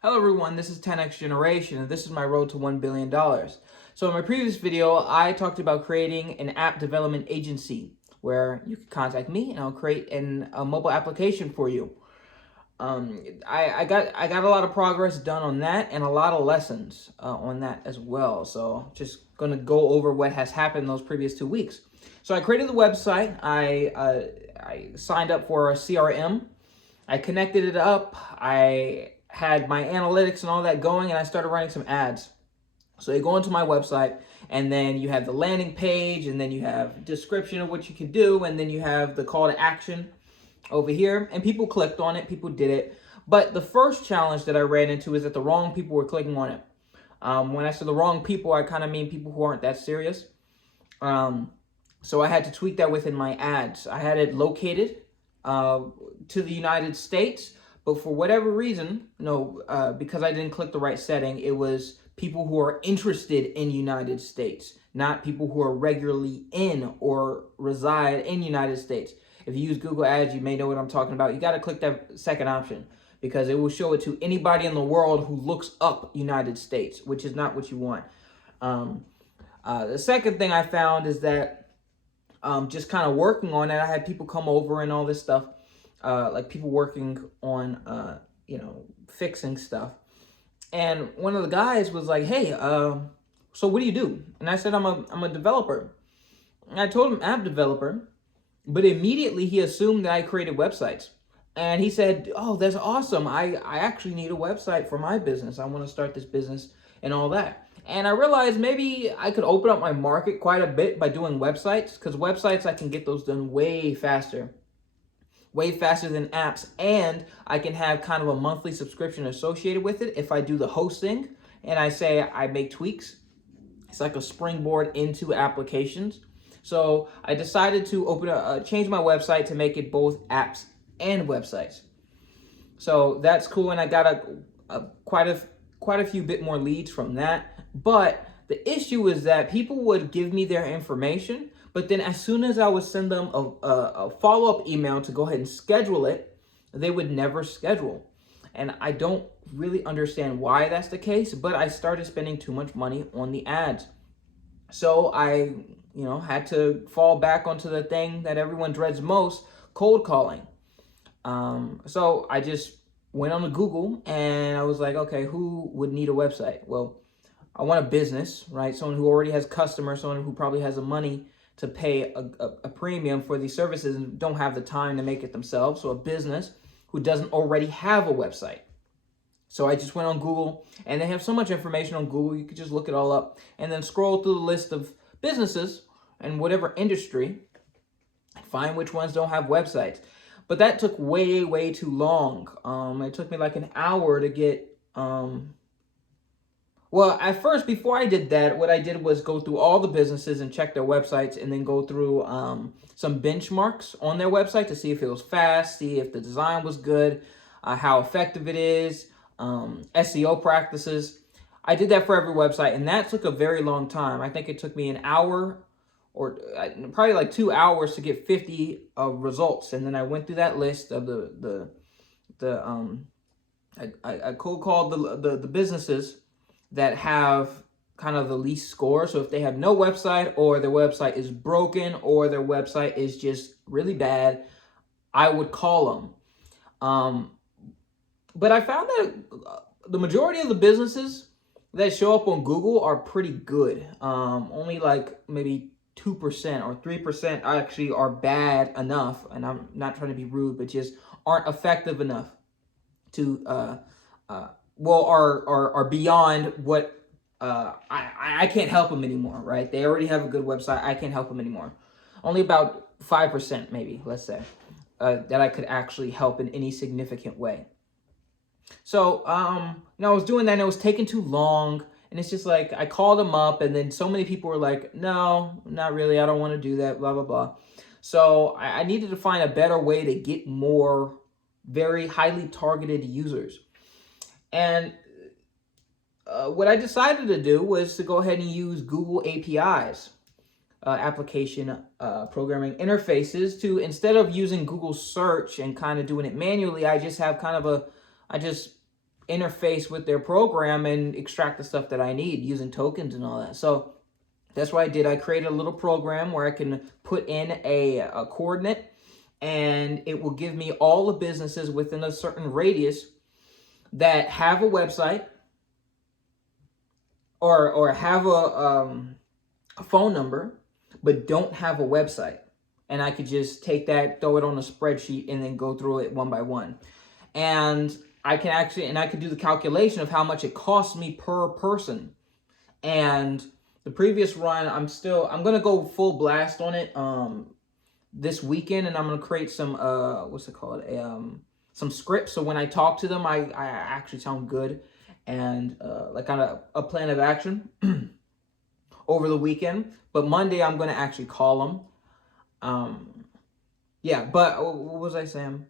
Hello everyone, this is 10X Generation and this is my road to $1 billion. So in my previous video, I talked about creating an app development agency where you can contact me and I'll create a mobile application for you. I got a lot of progress done on that and a lot of lessons on that as well. So just gonna go over what has happened those previous 2 weeks. So I created the website. I signed up for a CRM. I connected it up. I had my analytics and all that going, and I started running some ads. So you go into my website, and then you have the landing page, and then you have description of what you can do, and then you have the call to action over here. And people clicked on it, people did it. But the first challenge that I ran into is that the wrong people were clicking on it. When I say the wrong people, I kind of mean people who aren't that serious. So I had to tweak that within my ads. I had it located to the United States, but for whatever reason, because I didn't click the right setting, it was people who are interested in United States, not people who are regularly in or reside in United States. If you use Google Ads, you may know what I'm talking about. You got to click that second option because it will show it to anybody in the world who looks up United States, which is not what you want. The second thing I found is that just kind of working on it, I had people come over and all this stuff, like people working on, fixing stuff. And one of the guys was like, hey, so what do you do? And I said, I'm a developer. And I told him app developer, but immediately he assumed that I created websites. And he said, oh, that's awesome. I actually need a website for my business. I want to start this business and all that. And I realized maybe I could open up my market quite a bit by doing websites, because websites, I can get those done way faster than apps, and I can have kind of a monthly subscription associated with it if I do the hosting and I say I make tweaks. It's like a springboard into applications. So I decided to change my website to make it both apps and websites. So that's cool, and I got quite a few bit more leads from that. But the issue is that people would give me their information, but then as soon as I would send them a follow-up email to go ahead and schedule it, they would never schedule. And I don't really understand why that's the case, but I started spending too much money on the ads. So I, had to fall back onto the thing that everyone dreads most, cold calling. So I just went on to Google and I was like, okay, who would need a website? Well, I want a business, right? Someone who already has customers, someone who probably has the money to pay a premium for these services and don't have the time to make it themselves. So a business who doesn't already have a website. So I just went on Google, and they have so much information on Google, you could just look it all up and then scroll through the list of businesses in whatever industry and find which ones don't have websites. But that took way, way too long. It took me like an hour to get... Well, at first, before I did that, what I did was go through all the businesses and check their websites, and then go through some benchmarks on their website to see if it was fast, see if the design was good, how effective it is, SEO practices. I did that for every website, and that took a very long time. I think it took me an hour or probably like 2 hours to get 50 results, and then I went through that list of I cold called the businesses that have kind of the least score. So if they have no website, or their website is broken, or their website is just really bad, I would call them. But I found that the majority of the businesses that show up on Google are pretty good. Only like maybe 2% or 3% actually are bad enough, and I'm not trying to be rude, but just aren't effective enough to are beyond what I can't help them anymore, right? They already have a good website. I can't help them anymore. Only about 5%, maybe, let's say, that I could actually help in any significant way. So, I was doing that, and it was taking too long. And it's just like, I called them up, and then so many people were like, no, not really. I don't want to do that, blah, blah, blah. So I needed to find a better way to get more very highly targeted users. And what I decided to do was to go ahead and use Google APIs, application programming interfaces, to, instead of using Google search and kind of doing it manually, I just have kind of I just interface with their program and extract the stuff that I need using tokens and all that. So that's what I did. I created a little program where I can put in a coordinate, and it will give me all the businesses within a certain radius that have a website or have a phone number but don't have a website. And I could just take that, throw it on a spreadsheet, and then go through it one by one. And I could do the calculation of how much it costs me per person. And the previous run, I'm gonna go full blast on it this weekend, and I'm gonna create some some scripts, so when I talk to them, I actually sound good, and like kind of a plan of action over the weekend. But Monday I'm gonna actually call them. Yeah, but what was I saying?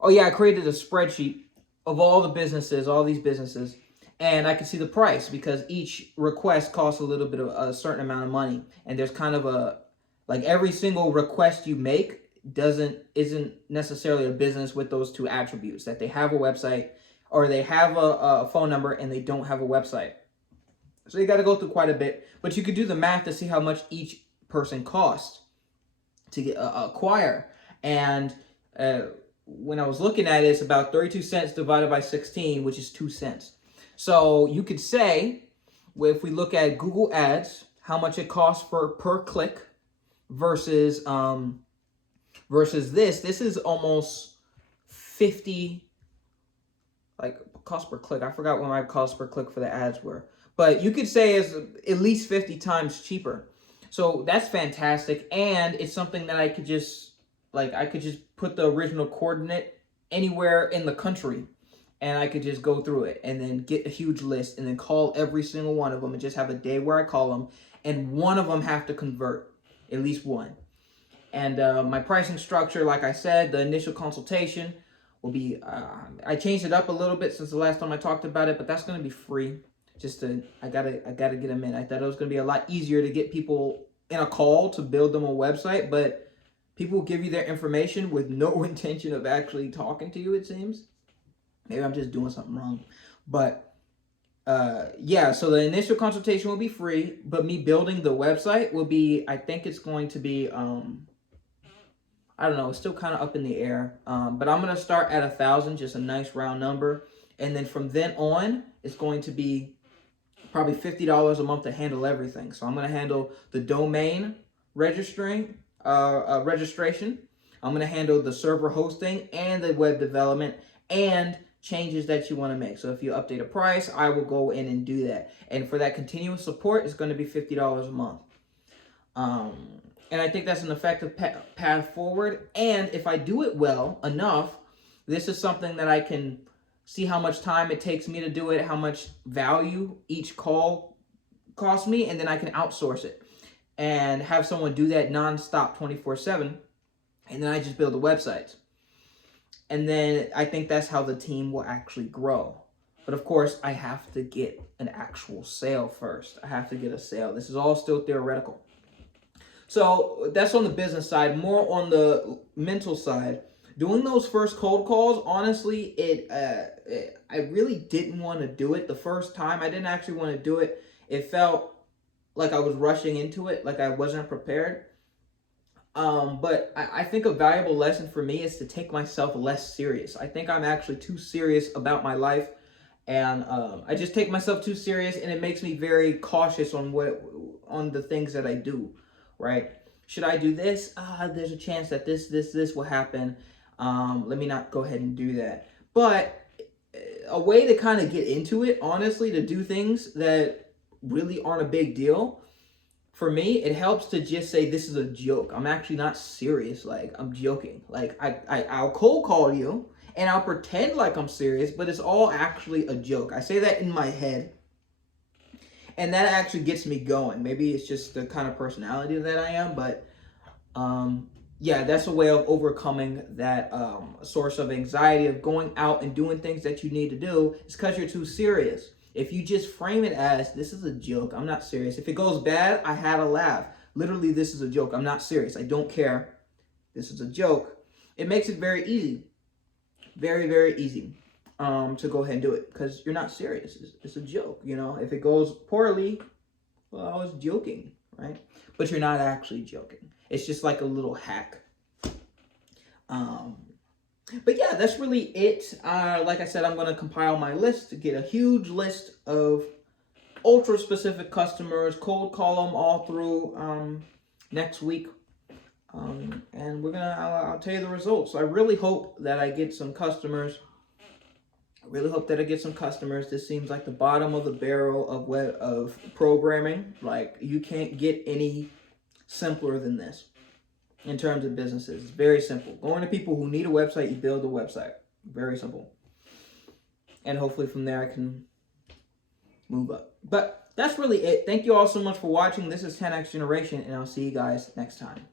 Oh yeah, I created a spreadsheet of all these businesses, and I can see the price because each request costs a little bit of a certain amount of money, and there's kind of like every single request you make isn't necessarily a business with those two attributes, that they have a website or they have a phone number and they don't have a website. So you got to go through quite a bit, but you could do the math to see how much each person costs to get acquire. And when I was looking at it, it's about 32 cents divided by 16, which is 2 cents. So you could say, if we look at Google Ads, how much it costs per click versus this is almost 50, like cost per click. I forgot what my cost per click for the ads were, but you could say is at least 50 times cheaper. So that's fantastic, and it's something that I could just put the original coordinate anywhere in the country, and I could just go through it and then get a huge list and then call every single one of them and just have a day where I call them, and one of them have to convert, at least one. And my pricing structure, like I said, the initial consultation will be, I changed it up a little bit since the last time I talked about it, but that's going to be free. I gotta get them in. I thought it was going to be a lot easier to get people in a call to build them a website, but people will give you their information with no intention of actually talking to you, it seems. Maybe I'm just doing something wrong. But yeah, so the initial consultation will be free, but me building the website will be, I think it's going to be, I don't know, it's still kind of up in the air. But I'm going to start at 1,000, just a nice round number. And then from then on, it's going to be probably $50 a month to handle everything. So I'm going to handle the domain registration. I'm going to handle the server hosting and the web development and changes that you want to make. So if you update a price, I will go in and do that. And for that continuous support, it's going to be $50 a month. And I think that's an effective path forward. And if I do it well enough, this is something that I can see how much time it takes me to do it, how much value each call costs me, and then I can outsource it and have someone do that nonstop 24/7. And then I just build the websites. And then I think that's how the team will actually grow. But of course, I have to get an actual sale first. I have to get a sale. This is all still theoretical. So that's on the business side. More on the mental side, doing those first cold calls, honestly, I really didn't want to do it the first time. I didn't actually want to do it. It felt like I was rushing into it, like I wasn't prepared. But I think a valuable lesson for me is to take myself less serious. I think I'm actually too serious about my life, and I just take myself too serious, and it makes me very cautious on the things that I do. Right? Should I do this? There's a chance that this will happen. Let me not go ahead and do that. But a way to kind of get into it, honestly, to do things that really aren't a big deal, for me, it helps to just say, this is a joke. I'm actually not serious. Like, I'm joking. Like, I'll cold call you, and I'll pretend like I'm serious, but it's all actually a joke. I say that in my head, and that actually gets me going. Maybe it's just the kind of personality that I am, but yeah, that's a way of overcoming that source of anxiety of going out and doing things that you need to do. It's because you're too serious. If you just frame it as, this is a joke, I'm not serious. If it goes bad, I had a laugh. Literally, this is a joke. I'm not serious. I don't care. This is a joke. It makes it very easy. Very, very easy. to go ahead and do it, because you're not serious. It's a joke, you know. If it goes poorly, well, I was joking, right? But you're not actually joking. It's just like a little hack. But yeah, that's really it. Like I said, I'm going to compile my list to get a huge list of ultra specific customers, cold call them all through next week. And I'll tell you the results. I really hope that I get some customers. This seems like the bottom of the barrel of programming. Like, you can't get any simpler than this in terms of businesses. It's very simple. Going to people who need a website, you build a website. Very simple. And hopefully from there I can move up. But that's really it. Thank you all so much for watching. This is 10X Generation, and I'll see you guys next time.